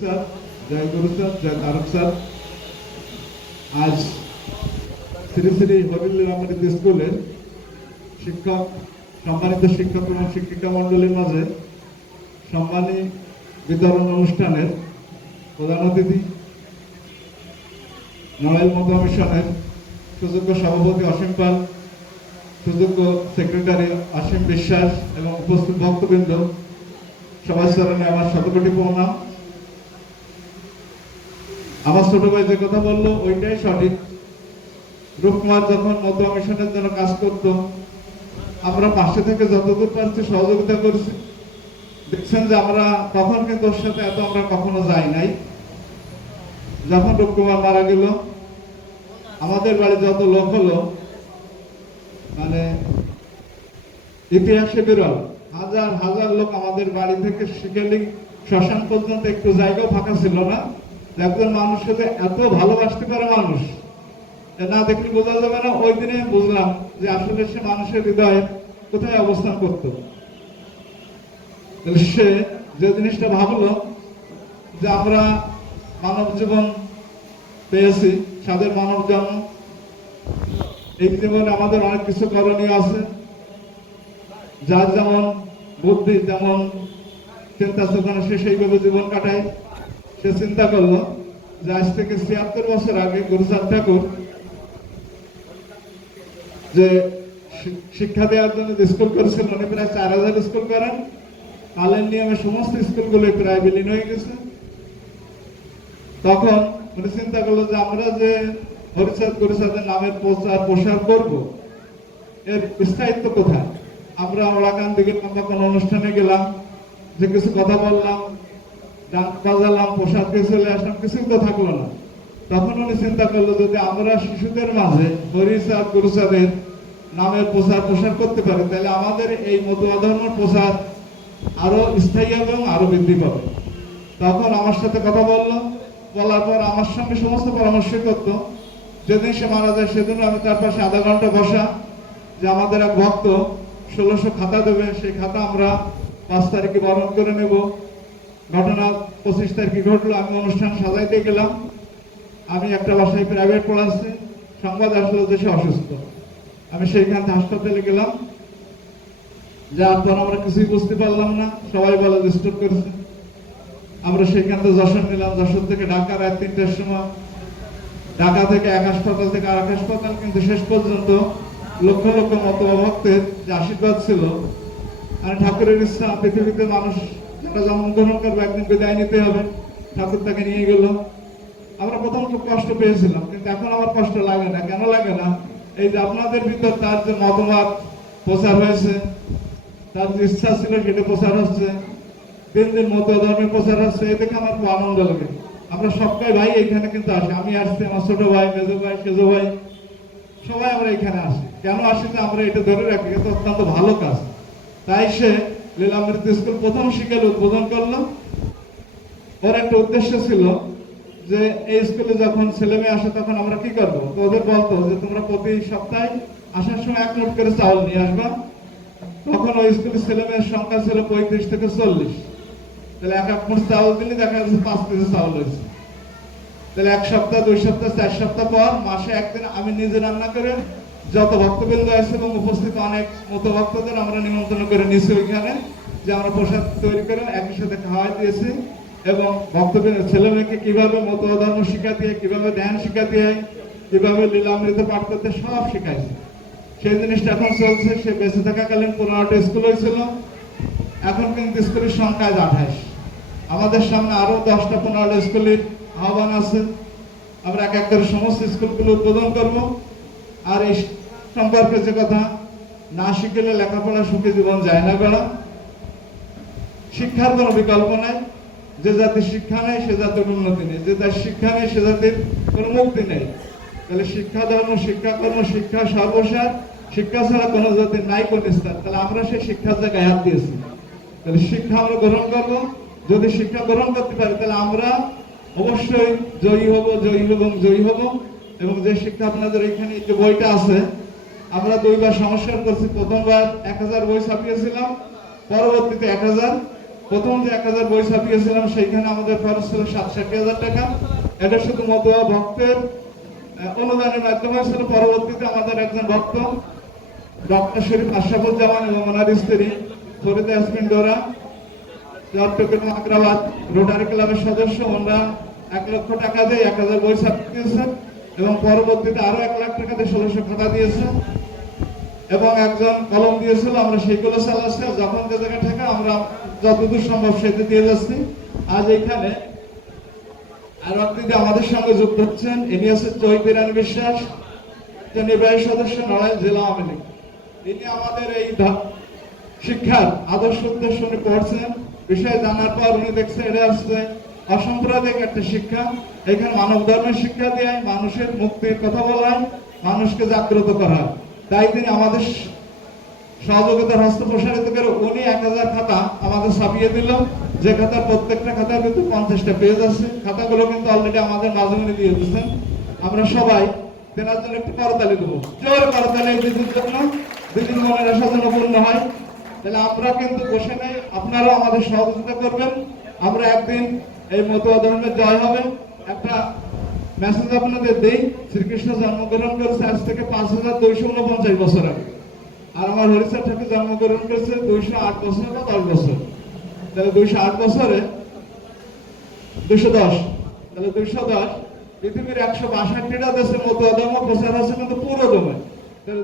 Sir, জয় গুরু sir, জয় Tarak sir. আজ শ্রী শ্রী হরিল অমৃত স্কুলের শিক্ষক, সম্মানিত শিক্ষক এবং শিক্ষিকা মণ্ডলীর মাঝে সম্মানী বিতরণ অনুষ্ঠানের প্রধান অতিথি নড়াইল মতো মিশনের সুযোগ্য সভাপতি অসীম পাল, সুযোগ্য সেক্রেটারি অসীম বিশ্বাস এবং উপস্থিত ভক্তবৃন্দ, সবাই চরণে আমার শতকোটি প্রণাম। আমার ছোট ভাই যে কথা বলল, ওইটাই সঠিক। রূপকুমার যখন মতো মিশনের জন্য কাজ করত, আমরা পাশে থেকে যতদূর পারছি সহযোগিতা করছি। দেখছেন যে আমরা তখন কিন্তু ওর সাথে এত আমরা কখনো যাই নাই। যখন রূপকুমার মারা গেল, আমাদের বাড়ি যত লোক হলো মানে ইতিহাসে বিরল। হাজার হাজার লোক আমাদের বাড়ি থেকে শিকালি শ্মশান পর্যন্ত একটু জায়গাও ফাঁকা ছিল না। একজন মানুষকে সাথে এত ভালোবাসতে পারে মানুষ। না দেখলে বোঝা যাবে না, ওই দিনে বুঝলাম যে আসলে সে মানুষের হৃদয়ে কোথায় অবস্থান করত। সে যে জিনিসটা ভাবলো যে আমরা মানব জীবন পেয়েছি সাদের মানব জন্ম। এই জীবনে আমাদের অনেক কিছু করণীয় আছে। যার যেমন বুদ্ধি যেমন চিন্তা চেতনা সে সেইভাবে জীবন কাটায়। সে চিন্তা করল যে আজ থেকে ছিয়াত্তর বছর আগে গুরুচাঁদ ঠাকুর যে শিক্ষা দেওয়ার জন্য যে স্কুল করেছিল উনি প্রায় চার হাজার স্কুল করেন। কালের নিয়মে সমস্ত স্কুলগুলো প্রায় বিলীন হয়ে গেছে। তখন উনি চিন্তা করল যে আমরা যে হরিচাঁদ গুরুচাঁদের নামের প্রচার প্রসার করব, এর স্থায়িত্ব কোথায়? আমরা ওলাকান দিকে আমরা কোনো অনুষ্ঠানে গেলাম, যে কিছু কথা বললাম বাজালাম প্রসাদ দিয়ে চলে আসলাম কিছুই তো থাকল না। তখন উনি চিন্তা করল যদি আমরা শিশুদের মাঝে হরিচাঁদ গুরুচাঁদের নামের প্রচার প্রসার করতে পারি, তাহলে আমাদের এই মতুয়া ধর্মের প্রচার আরও স্থায়ী হবে এবং আরও বৃদ্ধি পাবে। তখন আমার সাথে কথা বলল, বলার পর আমার সঙ্গে সমস্ত পরামর্শ করতো। যেদিন সে মারা যায় সেদিন আমি তার পাশে আধা ঘণ্টা বসা, যে আমাদের এক ভক্ত ষোলোশো খাতা দেবে সেই খাতা আমরা পাঁচ তারিখে বরণ করে নেব। ঘটনা পঁচিশ তারিখে ঘটলো, আমি অনুষ্ঠান সাজাইতে গেলাম। আমি একটা বাসায় প্রাইভেট পড়াচ্ছি সংবাদ আসলো যে সে অসুস্থ। আমি সেইখান থেকে হাসপাতালে গেলাম। যার পর আমরা কিছুই বুঝতে পারলাম না, সবাই বলে ডিস্টার্ব করেছে। আমরা সেইখান থেকে যশোর নিলাম, যশোর থেকে ঢাকা রাত তিনটার সময়। ঢাকা থেকে এক হাসপাতাল থেকে আর এক হাসপাতাল, কিন্তু শেষ পর্যন্ত লক্ষ লক্ষ মত ভক্তের যে আশীর্বাদ ছিল, আর ঠাকুরের ইচ্ছা, পৃথিবীতে মানুষ যারা জন্মগ্রহণ করবে একদিন বিদায় নিতে হবে ঠাকুর তাকে নিয়ে গেল। আমরা প্রথম কষ্ট পেয়েছিলাম, কিন্তু এখন আমার কষ্ট লাগে না। কেন লাগে না? এই যে আপনাদের ভিতর তার যে মতবাদ প্রচার হয়েছে, তার যে ইচ্ছা ছিল সেটা প্রচার হচ্ছে, দিন দিন মত ধর্মের প্রচার হচ্ছে এই দেখে আমার খুব আনন্দ লাগে। আমরা সবাই ভাই এখানে কিন্তু আসি। আমি আসছি, আমার ছোট ভাই, মেজো ভাই, সেজো ভাই, সবাই আমরা এখানে আসি। কেন আসি যে আমরা এটা ধরে রাখি অত্যন্ত ভালো কাজ। তাই সে লীলামৃত স্কুল প্রথম শিকার উদ্বোধন করল। ওর একটা উদ্দেশ্য ছিল যে এই স্কুলে যখন ছেলে মেয়ে আসে তখন আমরা কি করব? তো ওদের বলতো যে তোমরা প্রতি সপ্তাহে আসার সময় এক নোট করে চাউল নিয়ে আসবা। তখন ওই স্কুলের ছেলে মেয়ের সংখ্যা ছিল পঁয়ত্রিশ থেকে চল্লিশ। তাহলে এক এক মুঠ চাউল দিলে দেখা যাচ্ছে পাঁচ কেজি চাউল হয়েছে। তাহলে এক সপ্তাহ, দুই সপ্তাহ, চার সপ্তাহ পর মাসে একদিন আমি নিজে রান্না করে যত ভক্তবৃন্দ আছে এবং উপস্থিত অনেক মতো ভক্তদের আমরা নিমন্ত্রণ করে নিয়েছি ওইখানে যে আমরা প্রসাদ তৈরি করে একই সাথে খাওয়াই দিয়েছি। এবং ভক্তবৃন্দ ছেলে মেয়েকে কীভাবে মতো ধর্ম শিখাতে হয় কীভাবে ধ্যান শিখাতে হয় কীভাবে লীলামৃত পাঠ করতে সব শিখাইছে। সেই জিনিসটা এখন চলছে, সে বেঁচে থাকাকালীন পনেরোটা স্কুল হয়েছিল এখন কিন্তু স্কুলের সংখ্যা আঠাশ। আমাদের সামনে আরও দশটা, পনেরোটা স্কুলের আহ্বান আছে। আমরা এক এক করে সমস্ত স্কুলগুলো উদ্বোধন করব। আর এই সম্পর্কে যে কথা না শিখলে লেখাপড়া সুখী জীবন যায় না বেড়া। শিক্ষার কোনো বিকল্প নাই। যে জাতির শিক্ষা নেই, সে জাতির উন্নতি নেই। যে জাতির শিক্ষা নেই, সে জাতির কোনো মুক্তি নেই। তাহলে শিক্ষা ধর্ম, শিক্ষা কর্ম, শিক্ষা সর্বসার, শিক্ষা ছাড়া কোনো জাতির নাই কোন স্তর তাহলে আমরা সেই শিক্ষার জায়গায় হাত দিয়েছি। তাহলে শিক্ষা আমরা গ্রহণ করব। যদি শিক্ষা গ্রহণ করতে পারি, তাহলে আমরা অবশ্যই জয়ী হব, জয়ী এবং জয়ী হব। এবং যে শিক্ষা আপনাদের এখানে যে বইটা আছে, আমরা দুইবার সংস্কার করছি। প্রথমবার এক হাজার বই ছাপিয়েছিলাম, পরবর্তীতে এক হাজার। প্রথম যে এক হাজার বই ছাপিয়েছিলাম, সেইখানে আমাদের খরচ ছিল সাতষট্টি হাজার টাকা। এটা শুধু মতুয়া ভক্তের অনুদানের মাধ্যমে ছিল। পরবর্তীতে আমাদের একজন ভক্ত, ডক্টর শরীফ আশরাফুজ্জামান এবং ওনার স্ত্রী ফরিদা ইয়াসমিন ডোরা চট্টগ্রাম আগ্রাবাদ রোটারি ক্লাবের সদস্য। ওনারা এক লক্ষ টাকা দিয়ে এক হাজার বই ছাপিয়ে দিয়েছেন এবং পরবর্তীতে আরও এক লাখ টাকা দিয়ে ষোলোশো খাতা দিয়েছে। এবং একজন কলম দিয়েছিল, আমরা সেইগুলো চালাচ্ছি যখন যে জায়গায় থাকে আমরা যতদূর সম্ভব সেতে দিয়ে যাচ্ছি। আজ এইখানে আর দিদি আমাদের সঙ্গে যুক্ত হচ্ছেন ইনি হচ্ছেন চৈতিরান বিশ্বাস নির্বাহী সদস্য নড়াইল জেলা আওয়ামী লীগ। তিনি আমাদের এই শিক্ষার আদর্শ উদ্দেশ্য উনি পড়ছেন। বিষয়ে জানার পর উনি দেখছেন এটা আসছে। অসাম্প্রদায়িক একটা শিক্ষা। এখানে মানব ধর্মের শিক্ষা দেয়, মানুষের মুক্তির কথা বলা মানুষকে জাগ্রত করা। তাই তিনি আমাদের সহযোগিতার হস্ত প্রসারিত করে উনি এক হাজার খাতা আমাদের ছাপিয়ে দিল। যে খাতার প্রত্যেকটা খাতার কিন্তু পঞ্চাশটা পেজ আছে। খাতাগুলো কিন্তু অলরেডি আমাদের মাঝে মাঝে দিয়ে দিচ্ছেন আমরা সবাই তেনার জন্য একটু করতালি দেবো। জোর করতালি দিদির জন্য। দিদির মনের আশা যেন পূর্ণ হয়। তাহলে আমরা কিন্তু বসে নেই। আপনারাও আমাদের সহযোগিতা করবেন। আমরা একদিন এই মতুয়া ধর্মের জয় হবে। একটা মেসেজ আপনাদের দেই, শ্রীকৃষ্ণ জন্মগ্রহণ করেছে আজ থেকে পাঁচ হাজার দুইশো উনপঞ্চাশ বছর আগে। আর আমার হরিচার ঠাকুর জন্মগ্রহণ করেছে দুইশো আট বছর বা দশ বছর। তাহলে দুইশো আট বছরে দুইশো দশ। তাহলে দুইশো দশ, পৃথিবীর একশো বাষট্টিটা দেশের মতো ধর্ম প্রচার আছে কিন্তু পুরো দমে তাহলে